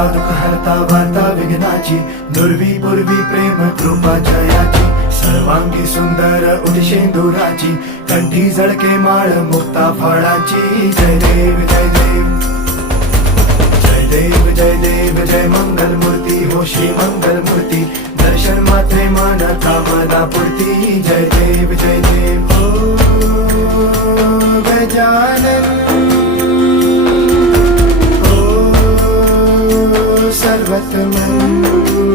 हरता दुःख हरता वार्ता विघ्नाची, दुर्वी पूर्वी प्रेम कृपा जयाची, सर्वांगी सुंदर उदिशेंदुराची, कंठी झळके माळ मुक्ता फळाची. जय देव जय देव जय देव जय देव जय मंगल मूर्ती हो श्री मंगल मूर्ती, दर्शन मात्रे मन कामना पूर्ती. जय देव जय देव हो गजानन हो सर्वतमन